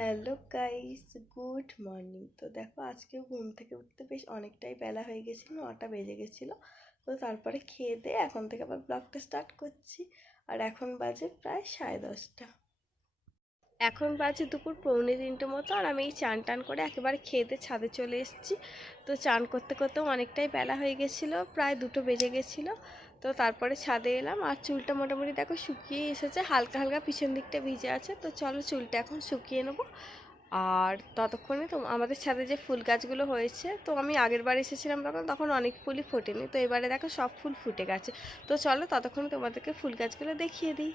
Hello guys, good morning. তো দেখো আজকেও ঘুম থেকে উঠতে বেশ অনেকটাই বেলা হয়ে গেছিলো, 9টা বেজে গেছিলো। তো তারপরে খেয়ে দিয়ে এখন থেকে আবার ব্লগটা স্টার্ট করছি। আর এখন বাজে প্রায় 10:30। এখন বাজে দুপুর 2:45 মতো, আর আমি এই চান টান করে একেবারে খেয়ে দিয়ে ছাদে চলে এসেছি। তো চান করতে করতেও অনেকটাই বেলা হয়ে গেছিলো, প্রায় 2টো বেজে গেছিলো। তো তারপরে ছাদে এলাম, আর চুলটা মোটামুটি দেখো শুকিয়ে এসেছে, হালকা হালকা পিছন দিকটা ভিজে আছে। তো চলো চুলটা এখন শুকিয়ে নেবো। আর ততক্ষণে তো আমাদের ছাদে যে ফুল গাছগুলো হয়েছে, তো আমি আগের বার এসেছিলাম তখন অনেক ফুলই ফোটেনি, তো এবারে দেখো সব ফুল ফুটে গেছে। তো চলো ততক্ষণে তোমাদেরকে ফুল গাছগুলো দেখিয়ে দিই।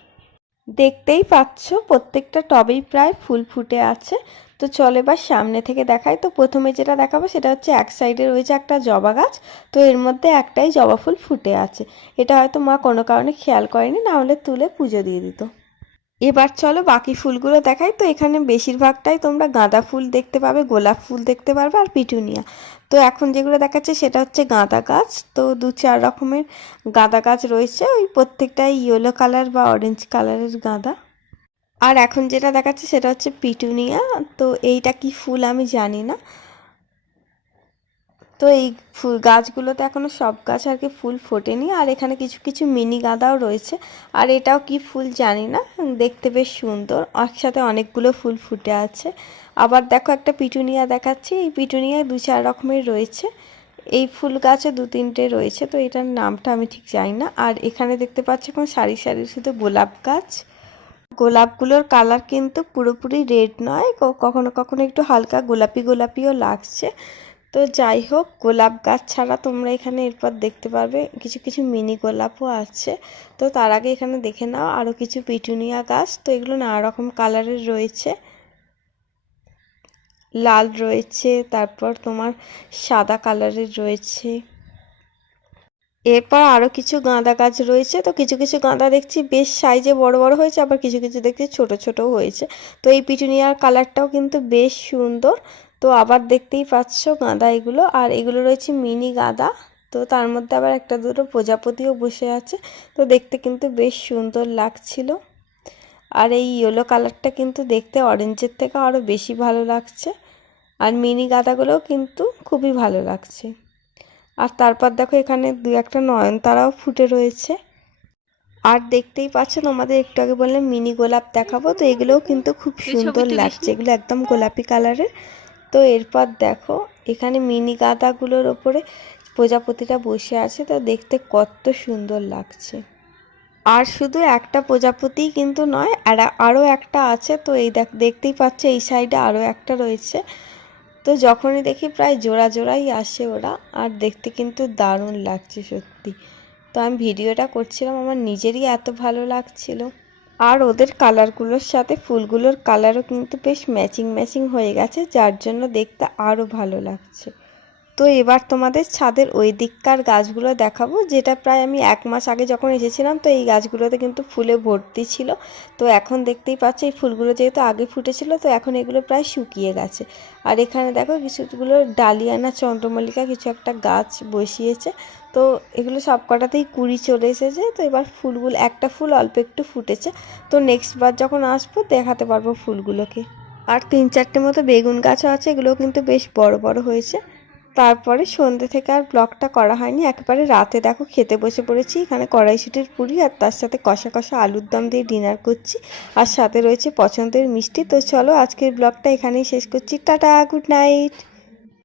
দেখতেই পাচ্ছ প্রত্যেকটা টবেই প্রায় ফুল ফুটে আছে। তো চলো এবার সামনে থেকে দেখাই। তো প্রথমে যেটা দেখাবো সেটা হচ্ছে এক সাইডে রয়েছে একটা জবা গাছ। তো এর মধ্যে একটাই জবা ফুল ফুটে আছে। এটা হয়তো মা কোনো কারণে খেয়াল করেনি, না হলে তুলে পুজো দিয়ে দিত। এবার চলো বাকি ফুলগুলো দেখাই। তো এখানে বেশিরভাগটাই তোমরা গাঁদা ফুল দেখতে পাবে, গোলাপ ফুল দেখতে পারবে, আর পিটুনিয়া। তো এখন যেগুলো দেখাচ্ছে সেটা হচ্ছে গাঁদা গাছ। তো 2-4 রকমের গাঁদা গাছ রয়েছে, ওই প্রত্যেকটাই ইয়েলো কালার বা অরেঞ্জ কালারের গাঁদা। আর এখন যেটা দেখাচ্ছে সেটা হচ্ছে পিটুনিয়া। তো এইটা কি ফুল আমি জানি না। তো এই ফুল গাছগুলোতে এখনো সব গাছ আর কি ফুল ফোটেনি, আর এখানে কিছু কিছু মিনি গাঁদাও রয়েছে। আর এটাও কি ফুল জানি না, দেখতে বেশ সুন্দর, একসাথে অনেকগুলো ফুল ফুটে আছে। আবার দেখো একটা পিটুনিয়া দেখাচ্ছি, এই পিটুনিয়া 2-4 রকমের রয়েছে। এই ফুল গাছে 2-3টে রয়েছে, তো এটার নামটা আমি ঠিক জানি না। আর এখানে দেখতে পাচ্ছি এখন সারি সারি শুধু গোলাপ গাছ। গোলাপগুলোর কালার কিন্তু পুরোপুরি রেড নয়, কখনো কখনো একটু হালকা গোলাপি গোলাপিও লাগছে। তো যাই হোক, গোলাপ গাছ ছাড়া তোমরা এখানে এরপর দেখতে পারবে কিছু কিছু মিনি গোলাপও আছে। তো তার আগে এখানে দেখে নাও আরও কিছু পিটুনিয়া গাছ। তো এগুলো নানা রকম কালারের রয়েছে, লাল রয়েছে, তারপর তোমার সাদা কালারের রয়েছে। এরপর আরও কিছু গাঁদা গাছ রয়েছে। তো কিছু কিছু গাঁদা দেখছি বেশ সাইজে বড় বড় হয়েছে, আবার কিছু কিছু দেখছি ছোট ছোটও হয়েছে। তো এই পিটুনিয়ার কালারটাও কিন্তু বেশ সুন্দর। তো আবার দেখতেই পাচ্ছ গাঁদা এগুলো, আর এগুলো রয়েছে মিনি গাঁদা। তো তার মধ্যে আবার একটা দুটো প্রজাপতিও বসে আছে। তো দেখতে কিন্তু বেশ সুন্দর লাগছিল। আর এই ইয়েলো কালারটা কিন্তু দেখতে অরেঞ্জের থেকে আরও বেশি ভালো লাগছে। আর মিনি গাঁদাগুলোও কিন্তু খুবই ভালো লাগছে। আর তারপর দেখো এখানে 2-একটা নয়নতারাও ফুটে রয়েছে। আর দেখতেই পাচ্ছ, তোমাদের একটু আগে বললাম মিনি গোলাপ দেখাবো, তো এগুলোও কিন্তু খুব সুন্দর লাগছে, এগুলো একদম গোলাপি কালারের। তো এরপর দেখো এখানে মিনি গাঁদাগুলোর ওপরে প্রজাপতিটা বসে আছে, তো দেখতে কত সুন্দর লাগছে। আর শুধু একটা প্রজাপতিই কিন্তু নয়, আর আরও একটা আছে। তো এই দেখতেই পাচ্ছ এই সাইডে আরও একটা রয়েছে। তো যখনই দেখি প্রায় জোড়া জোড়াই আসে ওরা, আর দেখতে কিন্তু দারুণ লাগছে সত্যি। তো আমি ভিডিওটা করছিলাম, আমার নিজেরই এত ভালো লাগছিল। আর ওদের কালারগুলোর সাথে ফুলগুলোর কালারও কিন্তু বেশ ম্যাচিং ম্যাচিং হয়ে গেছে, যার জন্য দেখতে আরও ভালো লাগছে। তো এবার তোমাদের ছাদের ওই দিককার গাছগুলো দেখাবো, যেটা প্রায় আমি 1 মাস আগে যখন এসেছিলাম, তো এই গাছগুলোতে কিন্তু ফুলে ভর্তি ছিল। তো এখন দেখতেই পাচ্ছ এই ফুলগুলো যেহেতু আগে ফুটেছিল, তো এখন এগুলো প্রায় শুকিয়ে গেছে। আর এখানে দেখো কিছুগুলো ডালিয়া না চন্দ্রমল্লিকা কিছু একটা গাছ বসিয়েছে। তো এগুলো সব কটাতেই কুড়ি চলে এসেছে। তো এবার ফুলগুলো, একটা ফুল অল্প একটু ফুটেছে। তো নেক্সট বার যখন আসবো দেখাতে পারবো ফুলগুলোকে। আর 3-4টে মতো বেগুন গাছও আছে, এগুলোও কিন্তু বেশ বড় বড় হয়েছে। তারপরে সন্ধ্যে থেকে আর ব্লগটা করা হয়নি, একেবারে রাতে দেখো খেতে বসে পড়েছি। এখানে কড়াইশুঁটির পুরি আর তার সাথে কষা কষা আলুর দম দিয়ে ডিনার করছি, আর সাথে রয়েছে পছন্দের মিষ্টি। তো চলো আজকের ব্লগটা এখানেই শেষ করছি। Tata, good night.